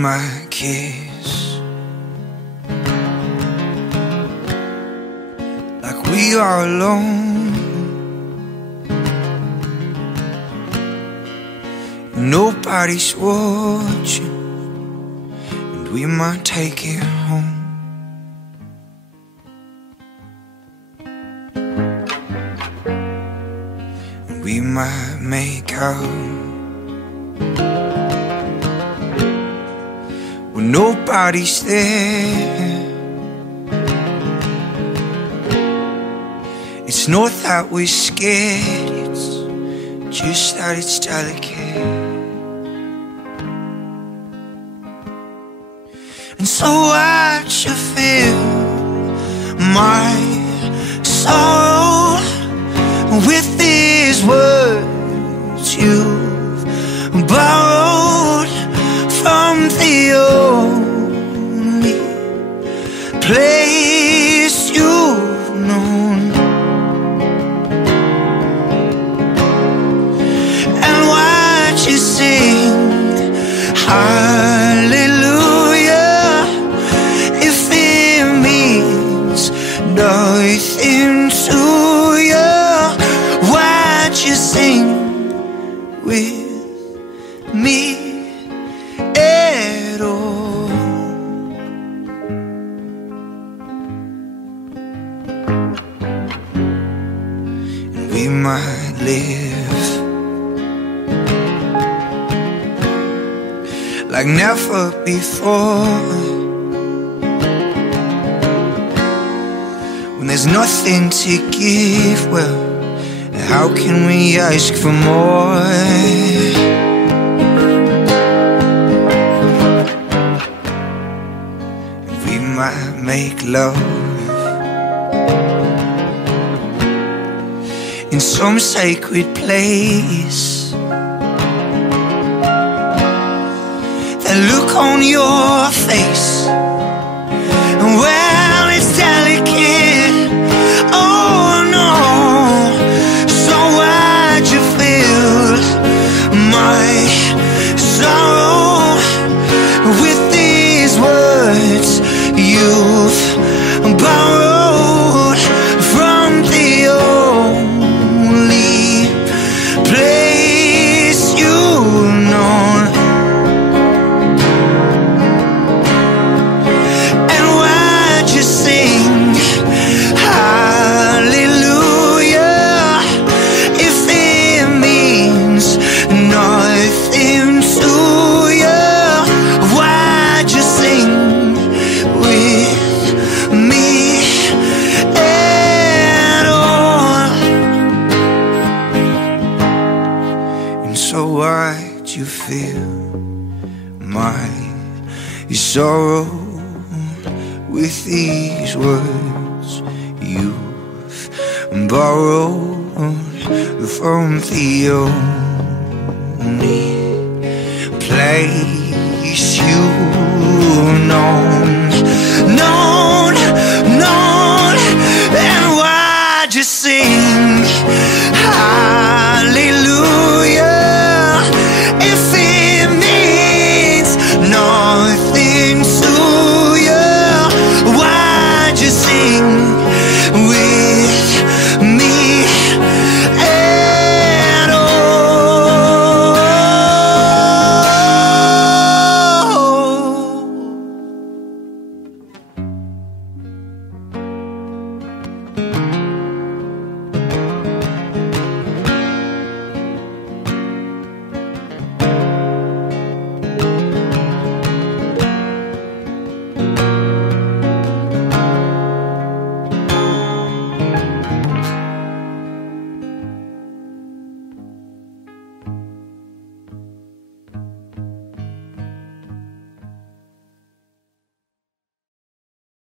my kiss, like we are alone. Nobody's watching, and we might take it home. And we might make out when nobody's there. It's not that we're scared, it's just that it's delicate. And so watch you feel my sorrow with these words you've borrowed from the only place you've known. And watch you sing hallelujah if it means nothing to you. Watch you sing with me at all. And we might live like never before, when there's nothing to give. Well, how can we ask for more? We might make love in some sacred place. That look on your face, well, it's delicate. Oh no, so why'd you feel my sorrow with these words you've borrowed from the only place you've known? And why'd you sing hallelujah if it means nothing to you? Why'd you sing with me at all? And so why'd you feel my sorrow with these words you've borrowed from the only place